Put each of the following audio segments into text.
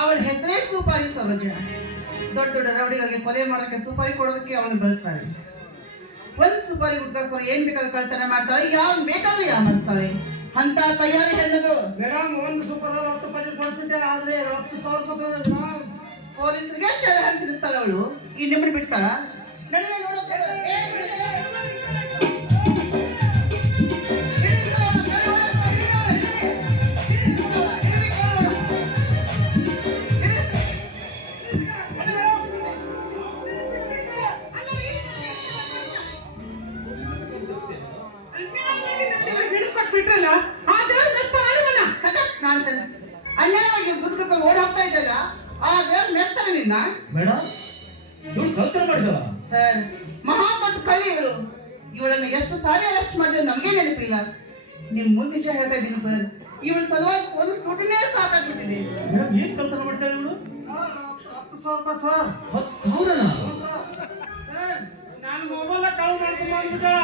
ಅವಳ ಹೆಸರೇ ಸುಪಾರಿ ಸರೋಜ. ದೊಡ್ಡ ದೊಡ್ಡ ರೌಡಿಗಳಿಗೆ ಕೊಲೆ ಮಾಡೋದಕ್ಕೆ ಸುಪಾರಿ ಕೊಡೋದಕ್ಕೆ ಅವನು ಬಳಸ್ತಾರೆ. ಒಂದ್ ಸುಪಾರಿ ಹುಡ್ಕೋಸ್ಕರ ಏನ್ ಬೇಕಾದ್ರೂ ಕಳ್ತನ ಮಾಡ್ತಾಳೆ, ಯಾವ್ ಬೇಕಾದ್ರೂ ಯಾಮಾರಿಸ್ತಾಳೆ. ಅಂತ ತಯಾರಿ ಹೆಣ್ಣದು. ಮೇಡಮ್ ಒಂದು ಸೂಪರ್ 10 ಪಂಚ ಕೊಡ್ತಿದ್ದೆ, ಆದ್ರೆ 10,000 ಪೊಲೀಸರಿಗೆ ಚಳ ಅಂತ ತಿನ್ನಿಸ್ತಾಳ ಅವಳು. ಈ ನಿಮ್ಮನ್ನ ಬಿಡ್ತಾಳ? ಅನ್ಯಾಯವಾಗಿ ದುಡ್ಡು ಓಡ್ ಹೋಗ್ತಾ ಇದ್ದಲ್ಲ, ಆ ದೇವ್ರು ಮೆಚ್ತಾನೆ ನಿನ್ನ. ಮೇಡಮ್ ಇವಳು ಕಳ್ತನ ಮಾಡಿದಲ್ಲ ಸರ್. ಮಹಾ ದೊಡ್ಡ ಕಳ್ಳಿ ಇವಳು. ಇವಳನ್ನು ಎಷ್ಟು ಸಾರಿ ಅರೆಸ್ಟ್ ಮಾಡಿದ್ರೆ ನಮ್ಗೆ ನೆನಪಿಲ್ಲ. ನಿಮ್ ಮುಂದೆ ನಿಜ ಹೇಳ್ತಾ ಇದ್ದೀನಿ ಸರ್, ಇವಳು ಸಲುವಾಗಿ ಪೊಲೀಸ್ ಡ್ಯೂಟಿನೇ ಸಾಕಾಗ್ಬಿಟ್ಟಿದೆ. ಮೇಡಮ್ ಏನ್ ಕಳ್ತನ ಮಾಡ್ತಾಳೆ ಇವಳು? 10,000 ಸರ್. 10,000? ನಾನು ಮೊಬೈಲ್ ಕಾಲ್ ಮಾಡ್ಕೊಂಡ್ ಬಂದ್ಬಿಟ್ಟಾಳ.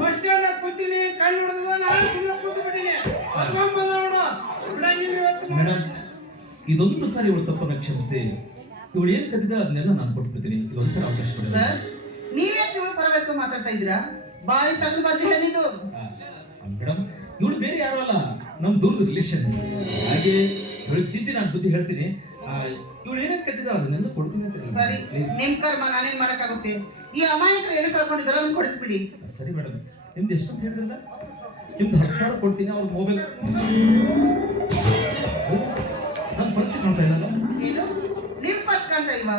ಫಸ್ಟ್ ಟೈಮ್ ಕೂತೀನಿ, ಕಣ್ಣು ಹಿಡಿದ ನಾನು ಸುಮ್ಮನೆ ಕೂತು ಬಿಟ್ಟಿನಿ. ಮೇಡಮ್ ಇದೊಂದು ಸಾರಿ ಇವಳು ತಪ್ಪನ್ನ ಕ್ಷಮಿಸಿ. ಇವಳು ಏನ್ ಕದ್ದಿದ ಅದನ್ನೆಲ್ಲ ನಾನು ಕೊಟ್ಬಿಡ್ತೀನಿ. ಇದೊಂದ್ಸರಿ ಅವಕಾಶ ಕೊಡಿ. ಸರ್ ನೀವ್ಯಾಕೆ ಇವಳು ಪರವಹಿಸ್ಕೊಂಡು ಮಾತಾಡ್ತಾ ಇದ್ದೀರಾ? ಬಾರಿ ತಗಲ್ ಬಾಜಿ ಹೆಣ್ಣಿದು. ಮೇಡಮ್ ಇವಳು ಬೇರೆ ಯಾರು ಅಲ್ಲ, ನಮ್ ದೂರದ ರಿಲೇಷನ್. ಹಾಗೆ ಇವಳಿದ್ದಿದ್ದಿ ನಾನು ಬುದ್ಧಿ ಹೇಳ್ತೀನಿ. ಇವಳು ಏನೇನ್ ಕದ್ದಿದ ಅದನ್ನೆಲ್ಲ ಕೊಡ್ತೀನಿ ಅಂತ. ಸರಿ, ನಿಮ್ ಕರ್ಮ ನಾನೇನ್ ಮಾಡಕ್ಕಾಗುತ್ತೆ? ಈ ಅಮಾಯಕರು ಏನು ಕಳ್ಕೊಂಡಿದಾರ ಅದನ್ನ ಕೊಡಿಸ್ಬಿಡಿ. ಸರಿ ಮೇಡಮ್, ನಿಮ್ದು ಎಷ್ಟು ಅಂತ ಹೇಳಿದ್ರಲ್ಲ? ನಿಮ್ದು 10,000 ಕೊಡ್ತೀನಿ. ಅವ್ರ ಮೊಬೈಲ್ ನನ್ನ ಪರಿಸ್ಥಿತಿ ಕಾಣ್ತಾ ಇಲ್ಲ. ಏನು ನಿಮ್ ಪರ್ಸ್ ಕಾಣ್ತಾ ಇಲ್ವಾ?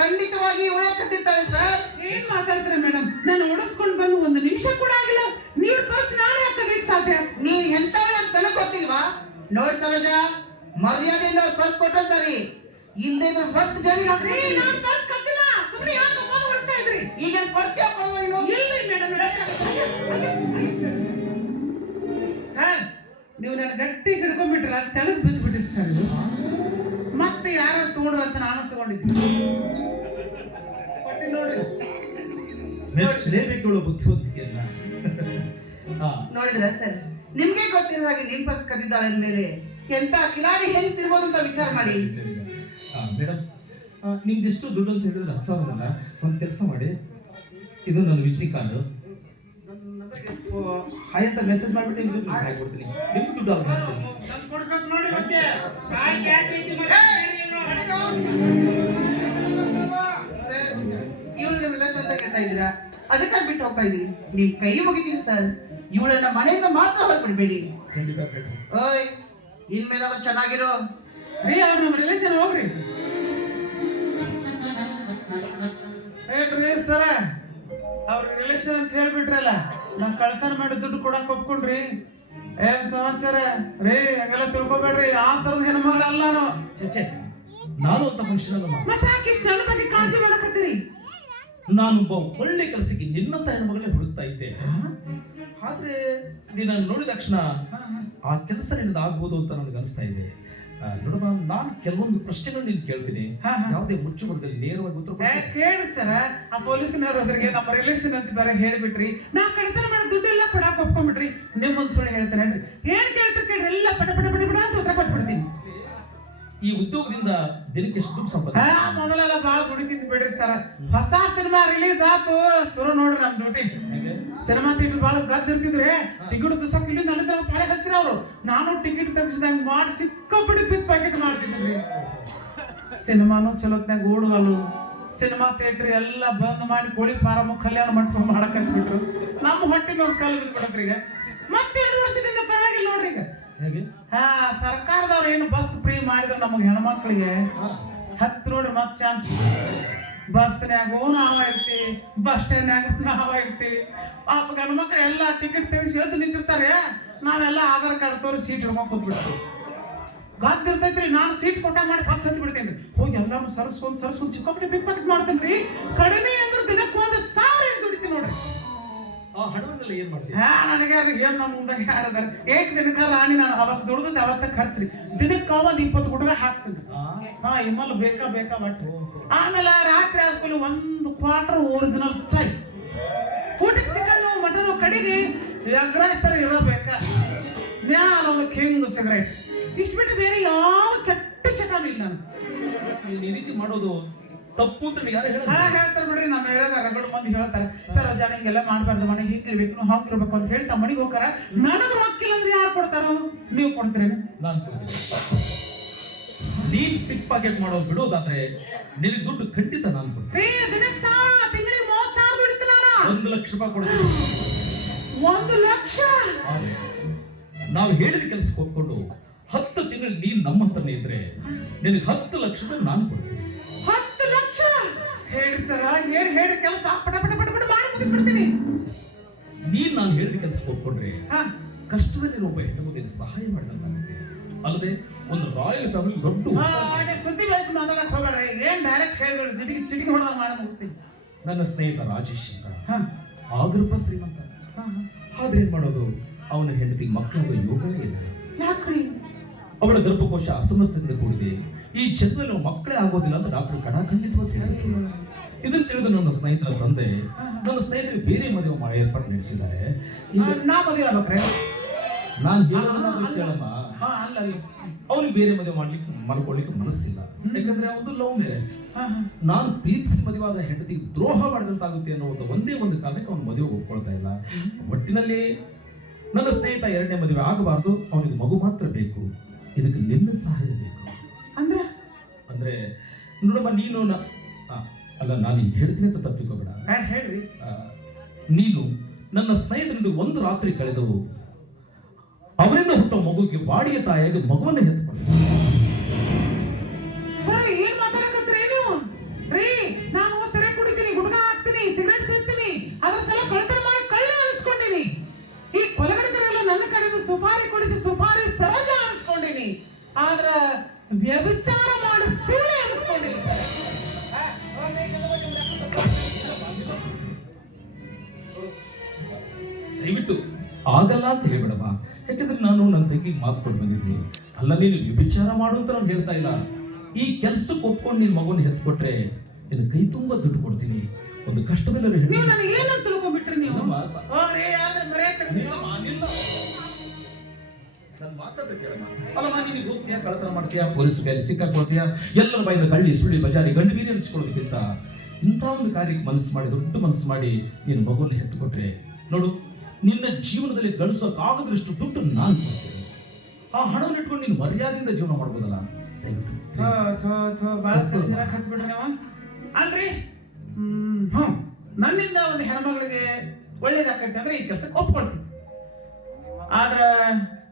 ಖಂಡಿತವಾಗಿ ಇವಳೇ ಕದ್ದಿರ್ತಾಳೆ ಸರ್. ಏನ್ ಮಾತಾಡ್ತಾರೆ ಮೇಡಮ್? ನಾನು ಓಡಿಸ್ಕೊಂಡು ಬಂದು 1 ನಿಮಿಷ ಕೂಡ ಆಗಿಲ್ಲ. ನೀವ್ ಪರ್ಸ್ ನಾನೇ ಹಾಕೋದಕ್ಕೆ ಸಾಧ್ಯ? ನೀನ್ ಎಂತವಳ ಅಂತ ನನಗ್ ಗೊತ್ತಿಲ್ವಾ? ನೋಡ್ ಸರೋಜ, ಮರ್ಯಾದೆಯಿಂದ ಅವ್ರ ಪರ್ಸ್ ಕೊಟ್ಟ ಸರಿ, ಇಲ್ಲದೆ ಇದ್ರೆ 10 ಜನ ನಾನು ಪರ್ಸ್ ಕದ್ದಿಲ್ಲ. ಸುಮ್ಮನೆ ಯಾಕೆ ಓಡಿಸ್ತಾ ಇದ್ರಿ? ಈಗ ಕೊಡ್ತೀಯ ಕೊಡುವ ನೀನು? ಇಲ್ಲ ಮೇಡಮ್. ಸರ್ ನೀವು ನನ್ನ ಗಟ್ಟಿ ಹಿಡ್ಕೊಂಡ್ಬಿಟ್ರಲ್ಲ, ತೆಳಗ್ ಬಿದ್ದುಬಿಟ್ಟಿತ್ತು ಸರ್. ಇದು ಮತ್ತೆ ಯಾರು ತಗೊಂಡ್ರ ಅಂತ ನಾನು ತಗೊಂಡಿದ್ದೀನಿ. ನೋಡಿ ಮೆಚ್ಚಲೇಬೇಕು ಬುದ್ಧಿವಂತಿಕೆಯಲ್ಲ. ನೋಡಿದ್ರ ಸರ್, ನಿಮ್ಗೆ ಗೊತ್ತಿರೋ ಹಾಗೆ ನಿಮ್ ಪರ್ಸ್ ಕದ್ದಿದ್ದಾಳೆ ಅಂದ್ಮೇಲೆ ಎಂತ ಕಿಲಾಡಿ ಹೆಂಗ್ಸಿರ್ಬೋದು ಅಂತ ವಿಚಾರ ಮಾಡಿ. ಮೇಡಮ್ ನಿಮ್ದೆಷ್ಟು ದುಡ್ಡು ಅಂತ ಹೇಳಿದ್ರೆ 10,000 ಅಲ್ಲ. ಒಂದು ಕೆಲಸ ಮಾಡಿ, ಇದು ನನ್ನ ವಿಜಿಟಿಂಗ್ ಕಾರ್ಡು. ಹಾಯ್ ಅಂತ ಮೆಸೇಜ್ ಮಾಡ್ಬಿಟ್ಟು ನಿಮ್ಗೆ ಹಾಕ್ಬಿಡ್ತೀನಿ. ನಿಮ್ಗೆ ದುಡ್ಡು ಅವ್ರು ಕೊಡ್ಬೇಕು ನೋಡಿ. ಮತ್ತೆ ಇವಳು ನಿಮ್ ರಿಲೇಷನ್ ಅಂತ ಕೇಳ್ತಾ ಇದ್ದೀರಾ, ಅದಕ್ಕಾಗಿ ಬಿಟ್ಟು ಹೋಗ್ತಾ ಇದೀನಿ. ನಿಮ್ ಕೈ ಮುಗಿತೀನಿ ಸರ್, ಇವಳನ್ನ ಮನೆಯಿಂದ ಮಾತ್ರ ಹೊರಬಿಡ್ಬೇಡಿ. ಓಯ್ ಇನ್ಮೇಲಾದ್ರೂ ಚೆನ್ನಾಗಿರೋ ರೀ. ಅವ್ರು ನಮ್ಮ ರಿಲೇಷನ್ ಹೋಗ್ರಿ. ಹೇಳ್ರಿ ಸರ, ಅವ್ರ ರಿಲೇಷನ್ ಅಂತ ಹೇಳ್ಬಿಟ್ರಲ್ಲ, ನಾ ಕಳ್ತನ ಮಾಡಿ ದುಡ್ಡು ಕೊಡಕ್ ಒಪ್ಕೊಂಡ್ರಿ. ಏನ್ ಸಮಾಚಾರ ರೀ? ಹಂಗೆಲ್ಲ ತಿಳ್ಕೊಬೇಡ್ರಿ. ಆ ತರದ ಹೆಣ್ಮಗಳಲ್ಲ ನಾವು. ಚೇಚೆ, ನಾನು ಅಂತ ಮನುಷ್ಯನಲ್ಲ. ಮತ್ತೆ ಯಾಕೆ ಇಷ್ಟು ನನ್ನ ಬಗ್ಗೆ ಕಾಳಜಿ ಮಾಡಕತ್ತೀರಿ? ನಾನೊಬ್ಬ ಒಳ್ಳೆ ಕೆಲಸಕ್ಕೆ ನಿನ್ನಂತ ಹೆಣ್ಮಗಳೇ ಹುಡುಕ್ತಾ ಇದ್ದೆ. ಆದ್ರೆ ನೀನು ನೋಡಿದ ತಕ್ಷಣ ಆ ಕೆಲಸ ನಿನ್ನದು ಆಗ್ಬೋದು ಅಂತ ನನಗೆ ಅನಿಸ್ತಾ ಇದೆ. ನೋಡಮ್ಮ, ನಾನು ಕೆಲವೊಂದು ಪ್ರಶ್ನೆಗಳು ನೀನು ಕೇಳ್ತೀನಿ. ಯಾವುದೇ ಮುಚ್ಚುಮರದಲ್ಲಿ ನೇರವಾಗಿ ಉತ್ತರ ಕೇಳಿ ಸರ. ಆ ಪೊಲೀಸಿನವ್ರು ಅದ್ರಿಗೆ ನಮ್ಮ ರಿಲೇಷನ್ ಅಂತ ಬರ ಹೇಳಿಬಿಟ್ರಿ. ನಾ ಕಳ್ತನ ಮಾಡೋ ದುಡ್ಡೆಲ್ಲ ಕೊಡಾಕ್ ಒಪ್ಕೊಂಡ್ಬಿಟ್ರಿ. ನಿಮ್ಮೊಂದು ಸುಳ್ಳು ಹೇಳ್ತಾರೇನ್ರಿ? ಏನ್ ಕೇಳ್ತಾರೆ ಕೇಳ್ರಿ, ಎಲ್ಲ ಪಟ ಪಟ ಪಟ ಪಟ ಅಂತ ಉತ್ತರ ಕೊಟ್ಬಿಡ್ತೀನಿ. ಈ ಉದ್ಯೋಗದಿಂದ ದಿನಕ್ಕೆ ಎಷ್ಟು ದುಡ್ಡು ಸಂಪಾದನೆ? ಮೊದಲೆಲ್ಲ ಬಾಳ ದುಡಿತಿದ್ ಬಿಡ್ರಿ ಸರ್. ಹೊಸ ಸಿನಿಮಾ ರಿಲೀಸ್ ಆತು, ಶುರು ನೋಡ್ರಿ ನಮ್ ಡ್ಯೂಟಿ. ಸಿನಿಮಾ ಥಿಯೇಟರ್ ಬಾಳ ಗದ್ದ ಇರ್ತಿದ್ರೆ ಟಿಕೆಟ್ ತಸಕ್ ಇಲ್ಲಿ ನನ್ನ ತಲೆ ಹಚ್ಚಿರ ಅವ್ರು. ನಾನು ಟಿಕೆಟ್ ತೆಗಿಸಿದಂಗ್ ಮಾಡಿ ಸಿಕ್ಕಾಪಡಿ ಪಿಕ್ ಪ್ಯಾಕೆಟ್ ಮಾಡ್ತಿದ್ರಿ. ಸಿನಿಮಾನು ಚಲೋತ್ನಾಗ ಓಡುವಲು. ಸಿನಿಮಾ ಥಿಯೇಟರ್ ಎಲ್ಲ ಬಂದ್ ಮಾಡಿ ಕೋಳಿ ಫಾರಂ ಕಲ್ಯಾಣ ಮಂಟಪ ಮಾಡಕ್ ಬಿಟ್ರು. ನಮ್ಮ ಹೊಟ್ಟೆ ಮೇಲೆ ಕಲ್ಲು ಬಿದ್ಬಿಡತ್ರಿ. ಈಗ ಮತ್ತೆ 2 ವರ್ಷದಿಂದ ಪರವಾಗಿಲ್ಲ ನೋಡ್ರಿ. ಈಗ ಹೇಗೆ? ಸರ್ಕಾರದವ್ರು ಏನು ಬಸ್ ಫ್ರೀ ಮಾಡಿದ್ರು ನಮಗೆ ಹೆಣ್ಮಕ್ಳಿಗೆ. ಹತ್ತು ನೋಡ್ರಿ ಮತ್ ಚಾನ್ಸ್. ಬಸ್ನ್ಯಾಗೂ ನಾವ ಇರ್ತೀವಿ, ಬಸ್ ಸ್ಟ್ಯಾಂಡ್ನ್ಯಾಗೂ ನಾವ ಇರ್ತೀವಿ. ಪಾಪ ಗಂಡ್ಮಕ್ಳು ಎಲ್ಲ ಟಿಕೆಟ್ ತೆಗಿಸಿ ಎದ್ದು ನಿಂತಿರ್ತಾರೆ. ನಾವೆಲ್ಲ ಆಧಾರ್ ಕಾರ್ಡ್ ತೋರಿಸಿ ಸೀಟ್ ಹಿಡ್ಕೊಂಡ್ ಕೂತ್ಬಿಡ್ತೀವಿ. ಗದ್ದಿರ್ತೈತ್ರಿ. ನಾನು ಸೀಟ್ ಕೊಟ್ಟ ಮಾಡಿ ಬಸ್ ಹತ್ತಿ ಬಿಡ್ತೇನೆ. ಹೋಗಿ ಎಲ್ಲಾರು ಸರ್ಸ್ಕೊಂಡ್ ಸಿಕ್ಕಾಪಟ್ಟೆ ಪಿಕ್ ಪಾಕೆಟ್ ಮಾಡ್ತೇನ್ರಿ. ಕಡಿಮೆ ಅಂದ್ರೆ ದಿನಕ್ಕೆ 1,000 ದುಡಿತೀನಿ ನೋಡ್ರಿ. ಆ ಹಣವನ್ನೆಲ್ಲ ಏನ್ ಮಾಡ್ತೀವಿ? ನನಗೆ ಏನ್ ನಮ್ಮ ಮುಂದೆ ಯಾರದಾರ ಏಕ್ ದಿನಕ್ಕ ರಾಣಿ ನಾನು ಅವತ್ತು ದುಡ್ದು ಅವತ್ತ ಖರ್ಚ್ರಿ ದಿನಕ್ಕೆ 20 ಗುಡ್ಗ ಹಾಕ್ತೀನಿ. ಇಮ್ಮಲ್ ಬೇಕಾ ಒಟ್ಟು. ಆಮೇಲೆ ರಾತ್ರಿ ಆದ್ಮೇಲೆ 1 ಕ್ವಾರ್ಟರ್ ಒರಿಜಿನಲ್ ಚಾಯ್ಸ್, ಊಟಕ್ಕೆ ಚಿಕನ್ ಮಟನ್, ಕಡೆಗೆ ಅಗ್ರಸರ ಇರಬೇಕ, ಮ್ಯಾಲ ಒಂದು ಕಿಂಗ್ ಸಿಗರೇಟ್, ಇಷ್ಟು ಬಿಟ್ಟು ಬೇರೆ ಯಾವ ಕೆಟ್ಟ ಚಟನೂ ಇಲ್ಲ ನಾನು. ಈ ರೀತಿ ಮಾಡೋದು ತಪ್ಪು ಅಂತ ಯಾರು ಹೇಳ್ತಾರೆ ಬಿಡ್ರಿ. ನಮ್ಮ ಏರಿಯಾದ ರಗಡು ಮಂದಿ ಹೇಳ್ತಾರೆ, ಸರ್ ಅಜ್ಜ ಹಿಂಗೆಲ್ಲ ಮಾಡ್ಬಾರ್ದು, ಮನೆಗೆ ಹಿಂಗಿರ್ಬೇಕು ಹಾಕಿರ್ಬೇಕು ಅಂತ ಹೇಳಿ ತಮ್ಮ ಮನೆಗೆ ಹೋಗ್ತಾರ. ನನಗೆ ರೊಕ್ಕಿಲ್ಲ ಅಂದ್ರೆ ಯಾರು ಕೊಡ್ತಾರ? ನೀವು ಕೊಡ್ತೀರೇನು? ನಾನು ನೀನ್ ಪಿಕ್ ಪಾಕೆಟ್ ಮಾಡೋದು ಬಿಡೋದಾದ್ರೆ ನಿನಗೆ ದುಡ್ಡು ಖಂಡಿತ ನಾನು ಕೊಡ್ತೀನಿ. ತಿಂಗಳಿಗೆ 30,000 ದುಡಿತೀನಿ ನಾನು. 1 ಲಕ್ಷ ರೂಪಾಯಿ ಕೊಡ್ತೀನಿ. 1 ಲಕ್ಷ? ನಾವು ಹೇಳಿದ ಕೆಲಸಕ್ಕೆ ಹೋಗ್ಕೊಂಡು 10 ತಿಂಗಳು ನೀನ್ ನಮ್ಮ ಹತ್ರನೇ ಇದ್ರೆ ನಿನಗೆ 10 ಲಕ್ಷ ರೂಪಾಯಿ ನಾನು ಕೊಡ್ತೀನಿ. 10 ಲಕ್ಷ? ಹೇಳಿ ಸರ, ಏನ್ ಹೇಳಿ ಕೆಲಸ ಪಟ ಪಟ ಪಟ ಪಟ ಮಾಡಿ ಮುಗಿಸ್ಬಿಡ್ತೀನಿ. ನೀನ್ ನಾನು ಹೇಳಿದ ಕೆಲಸಕ್ಕೆ ಹೋಗ್ಕೊಂಡ್ರೆ ಕಷ್ಟದಲ್ಲಿರೋ ಒಬ್ಬ ಹೆಣ್ಣುಮಗುವಿಗೆ ಸಹಾಯ ಮಾಡಿದಂತಾಗುತ್ತೆ. ಅಲ್ಲದೆ ಒಂದು ರಾಯಲ್ ಫ್ಯಾಮಿಲಿ ದೊಡ್ಡ ಸುದ್ದಿ ಬೆಳೆಸಿ ಮಾತಾಡಕ್ ಹೋಗ್ಬೇಡ್ರಿ. ಏನ್ ಡೈರೆಕ್ಟ್ ಹೇಳ್ಬೇಡ್ರಿ, ಚಿಟಿಕೆ ಹೊಡೆದ ಮಾಡಿ ಮುಗಿಸ್ತೀನಿ. ನನ್ನ ಸ್ನೇಹಿತ ರಾಜೇಶ್ ಅಂತ ಆಗರ್ಭ ಶ್ರೀಮಂತ. ಆದ್ರೆ ಏನ್ ಮಾಡೋದು, ಅವನ ಹೆಂಡತಿ ಮಕ್ಕಳಾಗ ಯೋಗನೇ ಇಲ್ಲ. ಯಾಕ್ರಿ? ಅವಳ ಗರ್ಭಕೋಶ ಅಸಮರ್ಥದಿಂದ ಕೂಡಿದೆ. ಈ ಜನ್ಮದಲ್ಲಿ ನಾವು ಮಕ್ಕಳೇ ಆಗೋದಿಲ್ಲ ಅಂತ ಡಾಕ್ಟರ್ ಕಡಾಖಂಡಿತವಾಗಿ ಹೇಳಿದ್ರು. ಇದನ್ನ ತಿಳಿದ ನನ್ನ ಸ್ನೇಹಿತರ ತಂದೆ ನನ್ನ ಸ್ನೇಹಿತರಿಗೆ ಬೇರೆ ಮದುವೆ ಏರ್ಪಾಡು ನಡೆಸಿದ್ದಾರೆ. ನಾ ಮದುವೆ ಆಗ್ಬೇಕ್ರೆ? ನಾನು ಕೇಳಮ್ಮ, ಅವ್ರಿಗೆ ಬೇರೆ ಮದುವೆ ಮಾಡ್ಕೊಳ್ಳಿಕ್ಕೆ ಮನಸ್ಸಿಲ್ಲ. ಯಾಕಂದ್ರೆ ಅವನು ಲವ್ ಮ್ಯಾರೇಜ್. ನಾನು ಪ್ರೀತಿಸಿ ಮದುವಾದ ಹೆಂಡತಿ ದ್ರೋಹ ಮಾಡಿದಂತಾಗುತ್ತೆ ಅನ್ನೋ ಒಂದೇ ಒಂದು ಕಾರಣಕ್ಕೆ ಅವ್ನು ಮದುವೆ ಒಪ್ಕೊಳ್ತಾ ಇಲ್ಲ. ಒಟ್ಟಿನಲ್ಲಿ ನನ್ನ ಸ್ನೇಹಿತ 2ನೇ ಮದುವೆ ಆಗಬಾರ್ದು, ಅವನಿಗೆ ಮಗು ಮಾತ್ರ ಬೇಕು. ಇದಕ್ಕೆ ನಿನ್ನ ಸಹಾಯ ಬೇಕು. ಅಂದ್ರೆ ನೋಡಮ್ಮ, ನೀನು ಅಲ್ಲ, ನಾನು ಈಗ ಹೇಳ್ತೀನಿ ಅಂತ ತಪ್ಪಿಕೋಬೇಡ. ಹೇಳ್ರಿ. ನೀನು ನನ್ನ ಸ್ನೇಹಿತರಿಂದ 1 ರಾತ್ರಿ ಕಳೆದವು, ಅವರಿಂದ ಹುಟ್ಟೋ ಮಗುವಿಗೆ ಬಾಡಿಗೆ ತಾಯಿಯಾಗಿ ಮಗುವನ್ನ ಎತ್ಕೊಂಡು. ಸರ್ ಏನ್ ಮಾತಾಡಕತ್ತೀರಿ ನೀವು? ರೀ, ನಾನು ಸರಿ ಕುಡಿತೀನಿ, ಗುಡ್ಗ ಹಾಕ್ತೀನಿ, ಸಿಗರೇಟ್ ಸೇರ್ತೀನಿ, ಅದ್ರ ಸಲ ಕಳ್ತನ ಮಾಡಿ ಕಳ್ಳ ಅನಿಸ್ಕೊಂಡಿನಿ. ಈ ಕೊಲಗಡಕರೆಲ್ಲ ನನ್ನ ಕಡೆದು ಸುಪಾರಿ ಕೊಡಿಸಿ ಸುಪಾರಿ ಸಹಜ ಅನಿಸ್ಕೊಂಡಿನಿ. ಆದ್ರ ವ್ಯಭಿಚಾರ ಮಾಡಿ ಸುಳ್ಳು ಅನಿಸ್ಕೊಂಡಿನಿ. ದಯವಿಟ್ಟು ಆಗಲ್ಲ ಅಂತ ಹೇಳ್ಬೇಡಮ್ಮ. ಯಾಕಂದ್ರೆ ನಾನು ನನ್ನ ತಂಗಿಗೆ ಮಾತು ಕೊಟ್ಟು ಬಂದಿದ್ದೀನಿ. ಅಲ್ಲ, ನೀನು ವ್ಯಭಿಚಾರ ಮಾಡು ಅಂತ ನಾನು ಹೇಳ್ತಾ ಇಲ್ಲ. ಈ ಕೆಲ್ಸಕ್ಕೆ ಒಪ್ಕೊಂಡು ನಿನ್ ಮಗುನ ಹೆತ್ಕೊಟ್ರೆ ನಿನ್ನ ಕೈ ತುಂಬಾ ದುಡ್ಡು ಕೊಡ್ತೀನಿ. ಒಂದು ಕಷ್ಟದಲ್ಲಿ ನೀವು ನನಗೆ ಏನಂತ ತಿಳ್ಕೊಂಡ್ಬಿಟ್ರಿ ನೀವು? ಅಲ್ಲಮ್ಮ, ನೀನು ಹೋಗ್ತೀಯಾ, ಕಳ್ಳತನ ಮಾಡ್ತೀಯಾ, ಪೊಲೀಸ್ ಕೈಯಲ್ಲಿ ಸಿಕ್ಕಾಕೊಳ್ತೀಯಾ, ಎಲ್ಲರ ಬಾಯಿಂದ ಕಳ್ಳಿ ಸುಳ್ಳಿ ಬಜಾರಿ ಗಂಡು ಬೀರಿ ಅನಿಸ್ಕೊಳ್ಳೋದಕ್ಕಿಂತ ಇಂಥ ಒಂದು ಕಾರ್ಯಕ್ಕೆ ಮನಸ್ಸು ಮಾಡಿ, ದೊಡ್ಡ ಮನಸ್ಸು ಮಾಡಿ ನೀನು ಮಗುನ ಹೆತ್ತುಕೊಟ್ರೆ ನೋಡು, ನಿನ್ನ ಜೀವನದಲ್ಲಿ ಗಳಿಸೋಕ್ಕಾಗದಷ್ಟು ದುಡ್ಡು ನಾನು ಕೊಡ್ತೇನೆ. ಆ ಹಣವನ್ನು ಇಟ್ಕೊಂಡು ನೀನು ಮರ್ಯಾದೆಯಿಂದ ಜೀವನ ಮಾಡ್ಬೋದಲ್ಲ. ಅಲ್ರಿ, ನನ್ನಿಂದ ಒಂದು ಹೆಣ್ಮಗಳಿಗೆ ಒಳ್ಳೇದಾಕೈತೆ ಅಂದ್ರೆ ಈ ಕೆಲ್ಸಕ್ಕೆ ಒಪ್ಕೊಳ್ತೀನಿ. ಆದ್ರ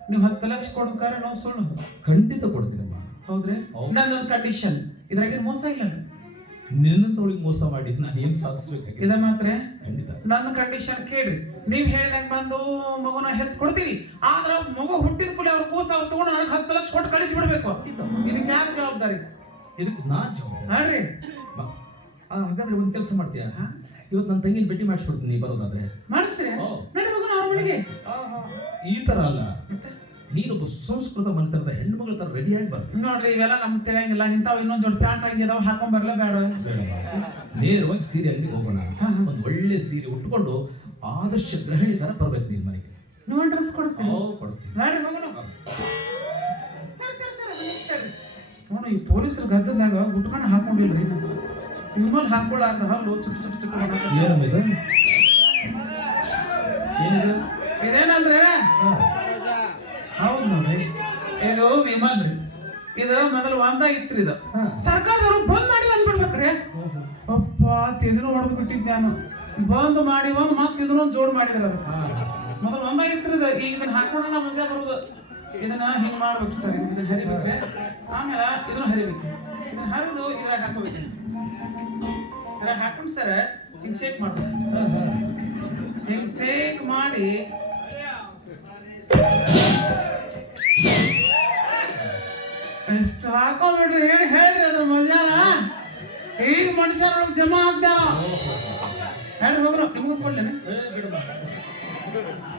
ನೀವು 10 ಲಕ್ಷ ಕೊಡ್ತಾರೆ ನಾವು ಸುಳ್ಳು? ಖಂಡಿತ ಕೊಡ್ತೀನಮ್ಮ. ಹೌದ್ರಿ? ನನ್ನೊಂದು ಕಂಡೀಷನ್, ಇದ್ರಾಗ ಮೋಸ ಇಲ್ಲ. ನಿನ್ನಂತವಳಿಗೆ ಮೋಸ ಮಾಡಿ ನಾನು ಏನ್ ಸಾಧಿಸ್ಬೇಕು? ಇದ ಮಾತ್ರ ಖಂಡಿತ. ನನ್ನ ಕಂಡೀಷನ್ ಕೇಳ್ರಿ. ನೀವ್ ಹೇಳ್ದಂಗ ಬಂದು ಮಗುನ ಹೆತ್ ಕೊಡ್ತೀವಿ, ಆದ್ರ ಮಗು ಹುಟ್ಟಿದ ಕೂಡ ಅವ್ರ ಕೂಸ ಅವ್ರು ತಗೊಂಡು ನನಗೆ 10 ಲಕ್ಷ ಕೊಟ್ಟು ಕಳಿಸಿ ಬಿಡ್ಬೇಕು. ಇದಕ್ಕೆ ಯಾರು ಜವಾಬ್ದಾರಿ? ಇದಕ್ಕೆ ನಾನ್ ಜವಾಬ್ದಾರಿ. ನೋಡ್ರಿ, ಹಾಗಾದ್ರೆ ಒಂದ್ ಕೆಲಸ ಮಾಡ್ತೀಯಾ? ಇವತ್ತು ನನ್ನ ತಂಗಿನ ಭೇಟಿ ಮಾಡಿಸ್ಬಿಡ್ತೀನಿ ಬರೋದಾದ್ರೆ. ಮಾಡಿಸ್ತೀರಿ? ನೋಡಿ ಮಗುನ ಅವ್ರ ಮನೆಗೆ. ಈ ತರ ಅಲ್ಲ, ನೀನೊಬ್ಬ ಸುಸಂಸ್ಕೃತ ಮಂತ್ರದ ಹೆಣ್ಣು ಮಗಳ ತರ ರೆಡಿಯಾಗಿ ಬರ್ತೀನಿ. ನೋಡ್ರಿ, ಇವೆಲ್ಲ ನಮ್ಗೆ ತಿಳಿಯಂಗಿಲ್ಲ. ಇಂಥವ್ ಇನ್ನೊಂದ್ ಜೋಡಿ ಪ್ಯಾಂಟ್ ಹಂಗಿದಾವ ಹಾಕೊಂಡ್ ಬರಲ್ಲ ಬೇಡ. ನೇರವಾಗಿ ಸೀರೆ ಅಂಗಡಿಗೆ ಹೋಗೋಣ. ಒಂದ್ ಒಳ್ಳೆ ಸೀರೆ ಉಟ್ಕೊಂಡು ಆದರ್ಶ ಗೃಹಿಣಿ ತರ ಬರ್ಬೇಕು ನಿನ್ ಮನೆಗೆ. ನೀವು ಡ್ರೆಸ್ ಕೊಡಿಸ್ತೀನಿ? ಕೊಡಿಸ್ತೀನಿ. ನೋಡಿ ಮಗನ. ನೋಡು, ಈ ಪೊಲೀಸರು ಗದ್ದದಾಗ ಗುಟ್ಕೊಂಡು ಹಾಕೊಂಡಿಲ್ರಿ. ನಿಮ್ಮಲ್ಲಿ ಹಾಕೊಳ್ಳಾರ್ದ ಹಲ್ಲು ಚುಟ್ಟು ಚುಟ್ಟು ಚುಟ್ಟು ಏನಿದೆ? ಇದೇನಂದ್ರೆ, ಹೌದು ನೋಡಿ, ಇದು ವಿಮಾನ ರೀ. ಇದು ಮೊದಲು ಒಂದ ಇತ್ರಿ. ಇದು ಸರ್ಕಾರದವರು ಬಂದ್ ಮಾಡಿ ಬಂದ್ಬಿಡ್ಬೇಕ್ರಿ. ಅಪ್ಪ, ಇದನ್ನು ಹೊಡೆದು ಬಿಟ್ಟಿದ್ ನಾನು. ಬಂದ್ ಮಾಡಿ ಒಂದ್ ಮತ್ತೆ ಇದನ್ನೊಂದು ಜೋಡ್ ಮಾಡಿದ್ರ. ಮೊದಲು ಒಂದ ಇತ್ರಿ ಇದು. ಈಗ ಇದನ್ನ ಹಾಕೊಂಡ ಮಜಾ ಬರುದು. ಇದನ್ನ ಹಿಂಗ್ ಮಾಡ್ಬೇಕು ಸರ್. ಇದನ್ನ ಹರಿಬೇಕ್ರಿ. ಆಮೇಲೆ ಇದನ್ನ ಹರಿಬೇಕು. ಇದನ್ನ ಹರಿದು ಇದ್ರಾಗ ಹಾಕೋಬೇಕು. ಇದ್ರಾಗ ಹಾಕೊಂಡ್ ಸರ್ ಹಿಂಗ್ ಶೇಕ್ ಮಾಡ್ಬೇಕು. ಹಿಂಗ್ ಶೇಕ್ ಮಾಡಿ ಎಷ್ಟು ಹಾಕೊಂಡ್ಬಿಡ್ರಿ. ಏನ್ ಹೇಳ್ರಿ ಅದ್ರ ಮಜಾನ? ಈಗ ಮನುಷ್ಯರೊಳಗೆ ಜಮಾ ಆಗ್ತಾರ. ಹೇಳ್ರಿ ಹೋಗ್ರು ನಿಮಗೂ ಕೊಡ್ಲೇನೆ ಬಿಡಮ್ಮ